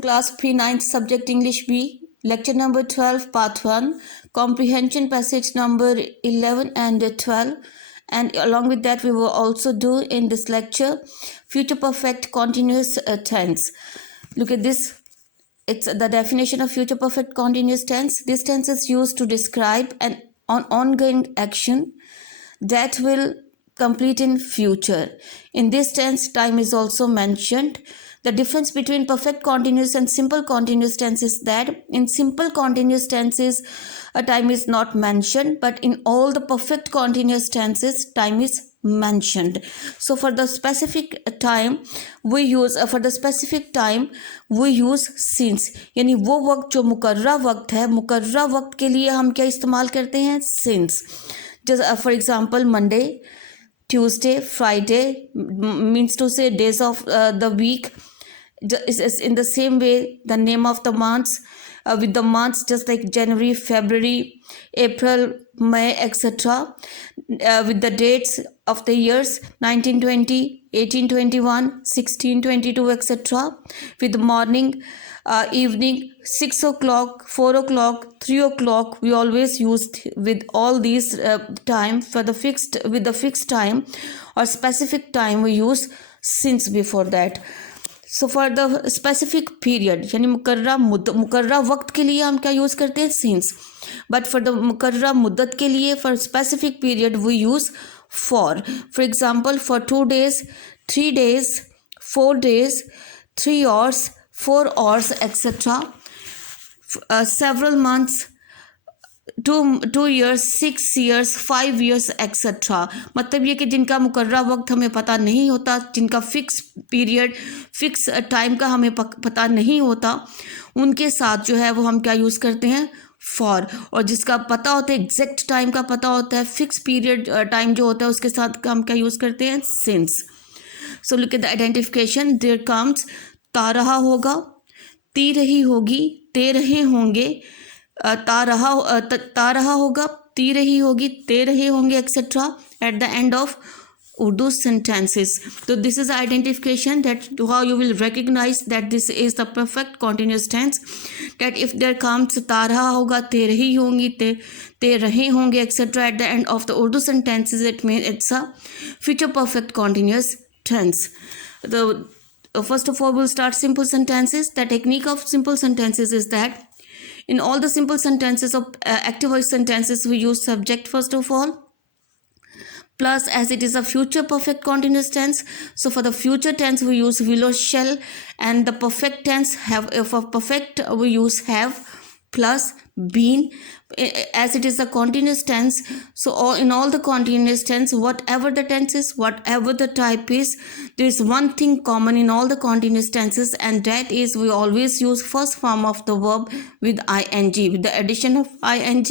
Class Pre-9 Subject English B, Lecture number 12, Part 1, Comprehension Passage number 11 and 12. And along with that, we will also do in this lecture Future Perfect Continuous Tense. Look at this. It's the definition of future perfect continuous tense. This tense is used to describe an ongoing action that will complete in future. In this tense, time is also mentioned. The difference between perfect continuous and simple continuous tense is that in simple continuous tenses, a time is not mentioned, but in all the perfect continuous tenses, time is mentioned. So for the specific time we use since. यानी वो वक्त जो मुकर्रा वक्त है, मुकर्रा वक्त के लिए हम क्या इस्तेमाल करते हैं? since. Just for example, Monday, Tuesday, Friday means to say days of the week. Is in the same way the name of the months with the months just like January, February, April, May, etc. With the dates of the years 1920, 1821, 1622, etc. With the morning, evening, 6 o'clock, 4 o'clock, 3 o'clock. We always use with all these time for the fixed time or specific time we use since before that. So for the specific period यानी मुकर्रा वक्त के लिए हम क्या use करते हैं? Since. But for the मुकर्रा मुद्दत के लिए for specific period we use for example for 2 days, 3 days, 4 days, 3 hours, 4 hours, etc. Several months, 2 years, 6 years, 5 years, etc. मतलब ये कि जिनका मुकर्रा वक्त हमें पता नहीं होता, जिनका फिक्स पीरियड, फिक्स टाइम का हमें पता नहीं होता, उनके साथ जो है वो हम क्या यूज़ करते हैं? फॉर. और जिसका पता होता है, एग्जैक्ट टाइम का पता होता है, फिक्स पीरियड टाइम जो होता है उसके साथ हम क्या यूज़ करते हैं? Since. So look at the identification. There comes ता रहा होगा, ती रही होगी, ते रहे होंगे, ता रहा होगा, ती रही होगी, ते रहे होंगे, etcetera at the end of Urdu sentences. So this is identification that how you will recognize that this is the perfect continuous tense. That if there comes ता रहा होगा, ते रही होंगी, ते रहे होंगे, etc. at the end of the Urdu sentences, it means it's a future perfect continuous tense. First of all, we'll start simple sentences. The technique of simple sentences is that in all the simple sentences of active voice sentences, we use subject first of all. Plus, as it is a future perfect continuous tense, so for the future tense we use will or shall, and the perfect tense for perfect we use have plus been. As it is a continuous tense, so in all the continuous tense, whatever the tense is, whatever the type is, there is one thing common in all the continuous tenses, and that is we always use first form of the verb with ing, with the addition of ing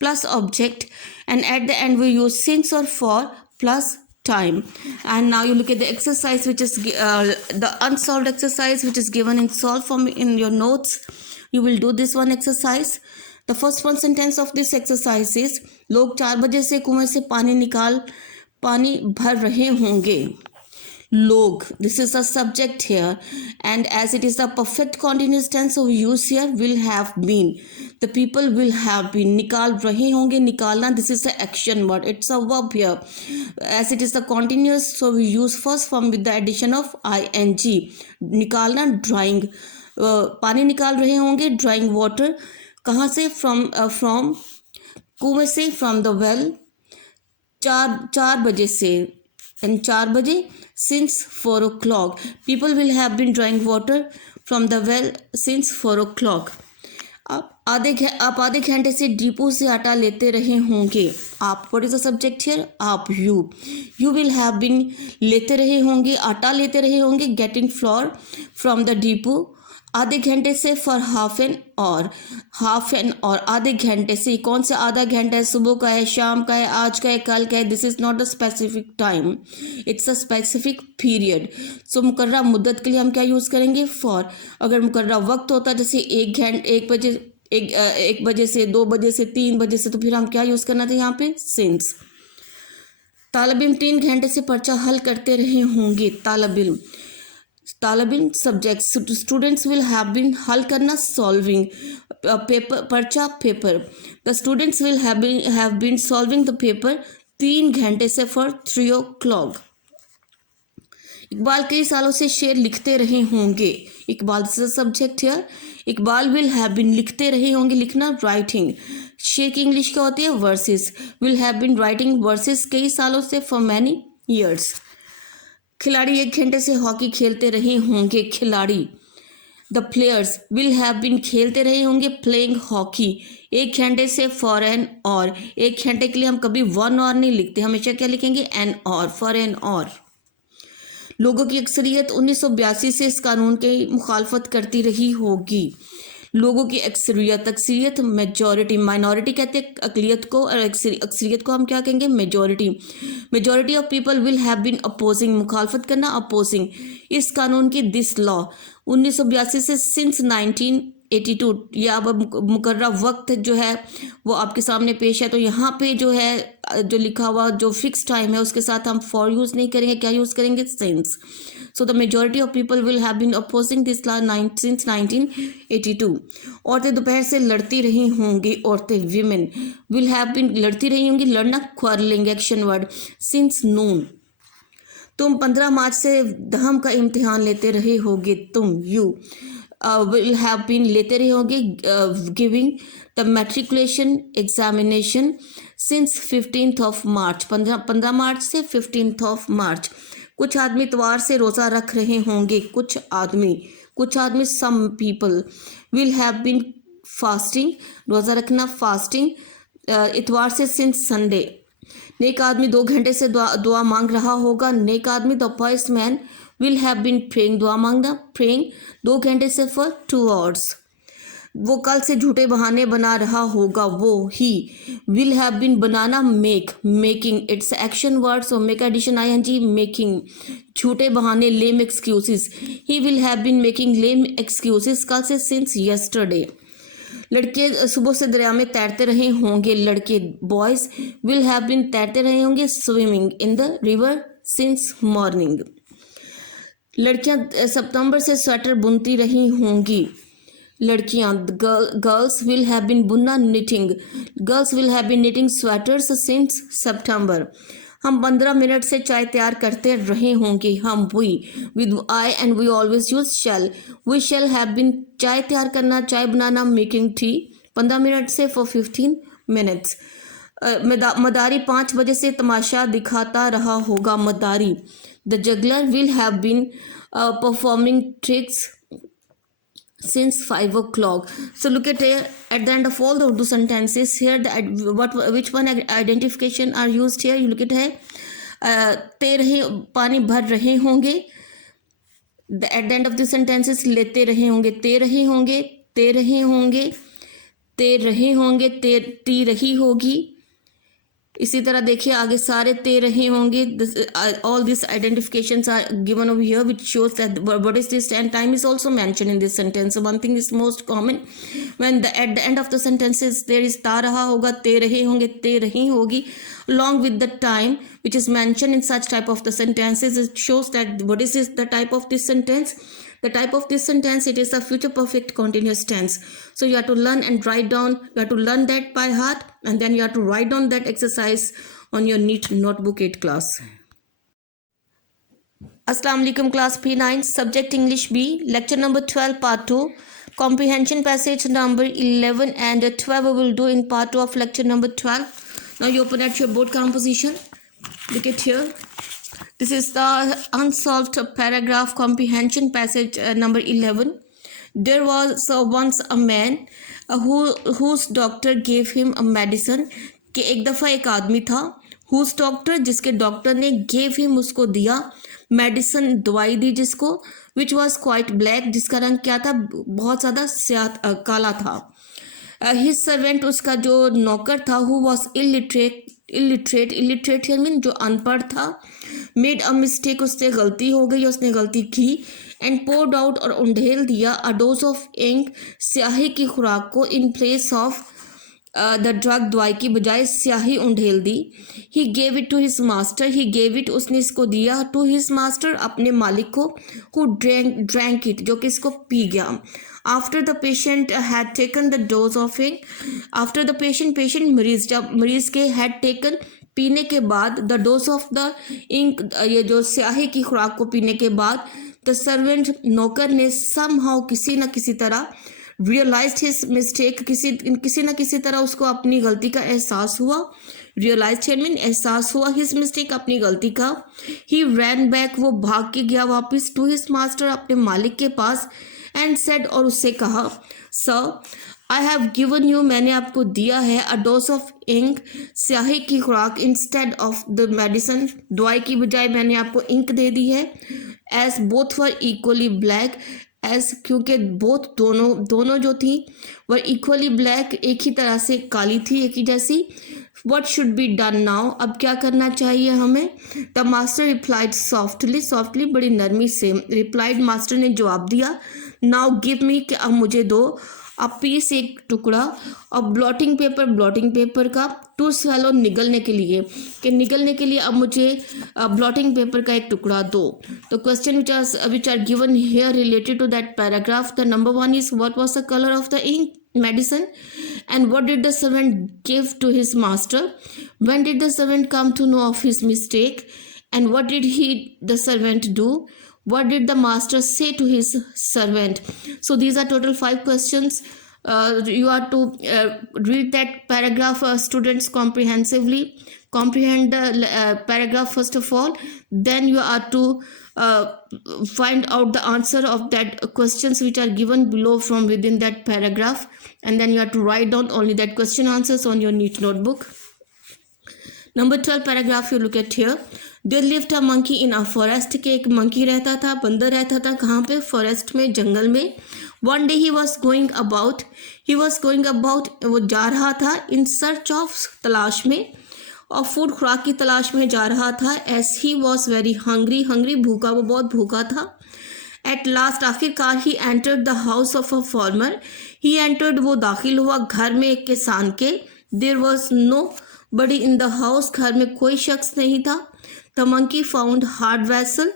plus object, and at the end we use since or for plus time. And now you look at the exercise, which is the unsolved exercise, which is given in solved form in your notes. You will do this one exercise. The first one sentence of this exercise is लोग 4 बजे से कुएं से पानी भर रहे होंगे. Log, this is the subject here, and as it is a perfect continuous tense, so we use here will have been. The people will have been. निकाल रहे होंगे, निकालना, this is the action word, it's a verb here. As it is the continuous, so we use first form with the addition of ing. निकालना, drawing. पानी निकाल रहे होंगे, drawing water. कहाँ से? from कुएं से, from the well. 4 बजे से, and 4 बजे since 4 o'clock. People will have been drawing water from the well since 4 o'clock. आप आधे घंटे से डिपो से आटा लेते रहे होंगे. आप, what is the subject here? आप, you will have been लेते रहे होंगे, आटा लेते रहे होंगे, getting flour from the depot. आधे घंटे से for half an hour. आधे घंटे से, कौन सा आधा घंटा है? सुबह का है, शाम का है, आज का है, कल का है. This is not a specific time, it's a specific period. So मुकर्रा मुद्दत के लिए हम क्या यूज़ करेंगे? फॉर. अगर मुकर्रा वक्त होता जैसे 1 बजे से, 2 बजे से, 3 बजे से, तो फिर हम क्या यूज़ करना था यहाँ पे? सिंस. तालिब इल्म 3 घंटे से पर्चा हल करते रहे होंगे. तालिब इल्म तालब इल्म subject students will have been हल करना सॉल्विंग पेपर पर्चा paper the students will have been solving the paper 3 घंटे से फॉर 3 o'clock। इकबाल कई सालों से शेर लिखते रहे होंगे। Iqbal subject here. Iqbal will have been लिखते रहे होंगे, लिखना राइटिंग। शेर की इंग्लिश क्या होती है? Verses. Will have been writing verses कई सालों से फॉर मैनी ईयर्स। खिलाड़ी 1 घंटे से हॉकी खेलते रहे होंगे। खिलाड़ी the players will have been खेलते रहे होंगे प्लेइंग हॉकी 1 घंटे से फॉर एन और। 1 घंटे के लिए हम कभी 1 और नहीं लिखते, हमेशा क्या लिखेंगे? एन और, फॉर एन और। लोगों की अक्सरियत 1982 से इस कानून की मुखालफत करती रही होगी। लोगों की अक्सरियत मेजॉरिटी, माइनॉरिटी कहते हैं अकलियत को, और अक्सरियत को हम क्या कहेंगे? Majority. Majority of people will have been opposing, मुखालफत करना अपोजिंग इस कानून की। दिस लॉ 1982 से सिंस 1982। या अब मुकर्रा वक्त जो है वो आपके सामने पेश है, तो यहाँ पे जो है जो लिखा हुआ जो फिक्स टाइम है उसके साथ हम फॉर यूज़ नहीं करेंगे, क्या यूज़ करेंगे? Since. So the majority of people will have been opposing this law since 1982। औरतें दोपहर से लड़ती रही होंगी। औरतें विमेन विल हैव बीन लड़ती रही होंगी, लड़ना क्वारलिंग एक्शन वर्ड, सिंस नून। तुम 15 मार्च से दहम का इम्तिहान लेते रहे होगे। तुम यू विल हैव बीन लेते रहे होगे giving the matriculation examination since 15th of March। 15 मार्च से 15th of March। कुछ आदमी इतवार से रोज़ा रख रहे होंगे। कुछ आदमी some people will have been fasting, रोज़ा रखना फास्टिंग इतवार से सिंस संडे। नेक आदमी 2 घंटे से दुआ मांग रहा होगा। नेक आदमी the pious man will have been praying, दुआ मांगना प्रेइंग 2 घंटे से फॉर 2 hours। वो कल से झूठे बहाने बना रहा होगा। वो ही विल हैव बीन बनाना making its action word, so make addition ING making झूठे बहाने lame excuses. He will have been making lame excuses कल से सिंस यस्टरडे। लड़के सुबह से दरिया में तैरते रहे होंगे। लड़के बॉयज विल हैव बीन तैरते रहे होंगे swimming in the river since morning. लड़कियां सितंबर से स्वेटर बुनती रही होंगी। लड़कियां गर्ल्स विल हैव बीन बुनना knitting, girls will have been knitting sweaters since सितंबर। हम 15 मिनट से चाय तैयार करते रहे होंगे। हम we with I and we always use shall, we shall have been चाय तैयार करना, चाय बनाना मेकिंग टी 15 मिनट से फॉर 15 minutes। मदारी 5 बजे से तमाशा दिखाता रहा होगा। मदारी the juggler will have been performing tricks since 5 o'clock। So look at here at the end of all the Urdu sentences here which one identification are used here? You look at here ते रहे पानी भर रहे होंगे। at the end of the sentences लेते रहे होंगे, ते रहे होंगे, ते रहे होंगे, ते रहे होंगे, ते टी रही होगी। इसी तरह देखिए आगे सारे ते रहे होंगे। All these identifications are given over here which shows that what is this, and time is also mentioned in this sentence. So one thing is most common when at the end of the sentences there is ता रहा होगा, ते रहे होंगे, ते रही होगी along with the time which is mentioned in such type of the sentences. It shows that what is this, the type of this sentence. The type of this sentence, it is a future perfect continuous tense. So you have to learn and write down, you have to learn that by heart, and then you have to write down that exercise on your neat notebook 8 class. Assalamu alaikum class P9, subject English B, lecture number 12 part 2, comprehension passage number 11 and 12 we will do in part 2 of lecture number 12. Now you open at your board composition, look at here. This is the unsolved paragraph comprehension passage number 11. There was once a man whose doctor gave him a medicine. कि एक दफ़ा एक आदमी था whose doctor, जिसके doctor ने gave him, उसको दिया, medicine दवाई दी जिसको, which was quite black, जिसका रंग क्या था? बहुत ज़्यादा स्याह काला था। His servant, उसका जो नौकर था, who was illiterate here mean जो अनपढ़ था, made a mistake, उससे गलती हो गई, उसने गलती की, and poured out और उंडेल दिया a dose of ink, स्याही की खुराक को, in place of the drug, दवाई की बजाय स्याही उंडेल दी। He gave it to his master, he gave it, उसने इसको दिया, टू हिज मास्टर, अपने मालिक को, हु ड्रैंक इट, जो कि इसको पी गया। After the patient had taken the dose of it, after the patient मरीज, जब मरीज के हैड टेकन पीने के बाद, the dose of the ink, ये जो स्याही की खुराक को पीने के बाद, द सर्वेंट, नौकर ने, समहाउ, किसी न किसी तरह, रियलाइज्ड हिज मिस्टेक, किसी न किसी तरह उसको अपनी गलती का एहसास हुआ। रियलाइज्ड मीन एहसास हुआ, हिज मिस्टेक, अपनी गलती का। ही रैन बैक, वो भाग के गया वापस, टू हिज मास्टर, अपने मालिक के पास, एंड सेड, और उससे कहा, sir I have given you, मैंने आपको दिया है, अ डोज ऑफ इंक, स्याही की खुराक, इंस्टेड ऑफ द मेडिसिन, दवाई की बजाय मैंने आपको इंक दे दी है। As both were equally black, as, क्योंकि बोथ, दोनों जो थी, वर इक्वली ब्लैक, एक ही तरह से काली थी, एक ही जैसी। What should be done now, अब क्या करना चाहिए हमें। द मास्टर रिप्लाइड सॉफ्टली, बड़ी नरमी से रिप्लाइड, मास्टर ने जवाब दिया, नाउ गिव मी, कि अब मुझे दो, अ पीस, एक टुकड़ा, और ब्लॉटिंग पेपर का, टू स्वेलो, निगलने के लिए, कि निगलने के लिए अब मुझे ब्लॉटिंग पेपर का एक टुकड़ा दो। तो question which are given here related to that paragraph, the number 1 is what was the colour of the ink medicine, and what did the servant give to his master, when did the servant come to know of his mistake, and what did the servant do, what did the master say to his servant. So these are total 5 questions. You are to read that paragraph, students, comprehensively, comprehend the paragraph first of all, then you are to find out the answer of that questions which are given below from within that paragraph, and then you have to write down only that question answers on your neat notebook. Number 12 paragraph you look at here. There lived a monkey in a forest, के एक monkey रहता था, बंदर रहता था, कहाँ पे, forest में, जंगल में। One day he was going about, वो जा रहा था, in search of, तलाश में, और फूड, खुराक की तलाश में जा रहा था। As he was very hungry, भूखा, वो बहुत भूखा था। At last, आखिरकार, he entered the house of a farmer, वो दाखिल हुआ घर में एक किसान के। There was nobody in the house, घर में कोई शख्स नहीं था। The monkey found hard vessel,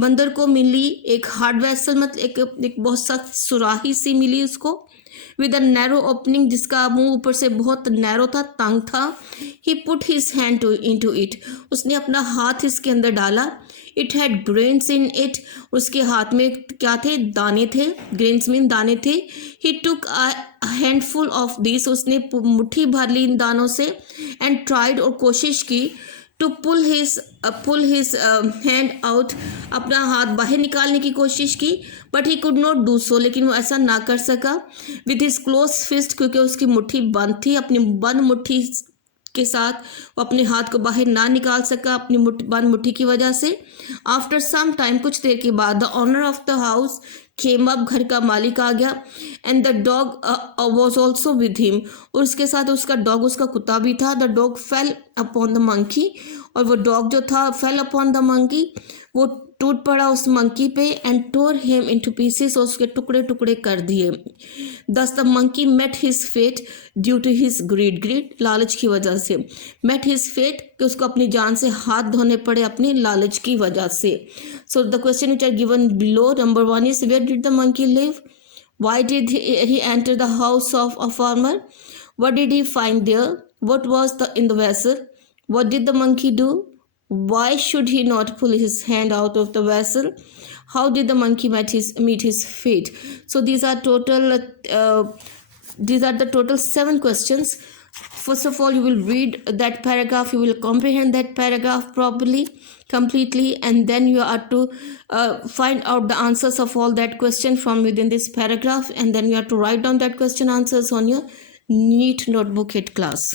बंदर को मिली एक हार्ड वेसल, मतलब एक बहुत सख्त सुराही सी मिली उसको। विद अ नैरो ओपनिंग, जिसका मुंह ऊपर से बहुत नैरो था, तंग था। He put his hand into it, उसने अपना हाथ इसके अंदर डाला। It had grains in it, उसके हाथ में क्या थे, दाने थे, ग्रेन्स मीन दाने थे। ही टुक अ हैंडफुल ऑफ दिस, उसने मुट्ठी भर ली इन दानों से। एंड ट्राइड, और कोशिश की, to pull his hand out, अपना हाथ बाहर निकालने की कोशिश की। But he could not do so, लेकिन वो ऐसा ना कर सका। विद हिज क्लोज फिस्ट, क्योंकि उसकी मुट्ठी बंद थी, अपनी बंद मुट्ठी के साथ वो अपने हाथ को बाहर ना निकाल सका, अपनी बंद मुट्ठी की वजह से। आफ्टर सम टाइम, कुछ देर के बाद, the owner of the house came up, घर का मालिक आ गया। And the dog was also with him, और उसके साथ उसका डॉग, उसका कुत्ता भी था। The dog fell upon the monkey, और वो डॉग जो था, फेल अपॉन द मंकी, वो टूट पड़ा उस मंकी पे। And tore him into pieces, और उसके टुकड़े टुकड़े कर दिए। Thus the monkey met his fate due to his greed, लालच की वजह से। मेट हिज फेट, कि उसको अपनी जान से हाथ धोने पड़े अपनी लालच की वजह से। So the question which are given below, number 1 is where did the monkey live, why did he enter the house of a farmer, what did he find there, what was the in the vessel, what did the monkey do, why should he not pull his hand out of the vessel, how did the monkey meet his fate. So these are the total 7 questions. First of all, you will read that paragraph, you will comprehend that paragraph properly, completely, and then you are to find out the answers of all that question from within this paragraph, and then you have to write down that question answers on your neat notebook at class.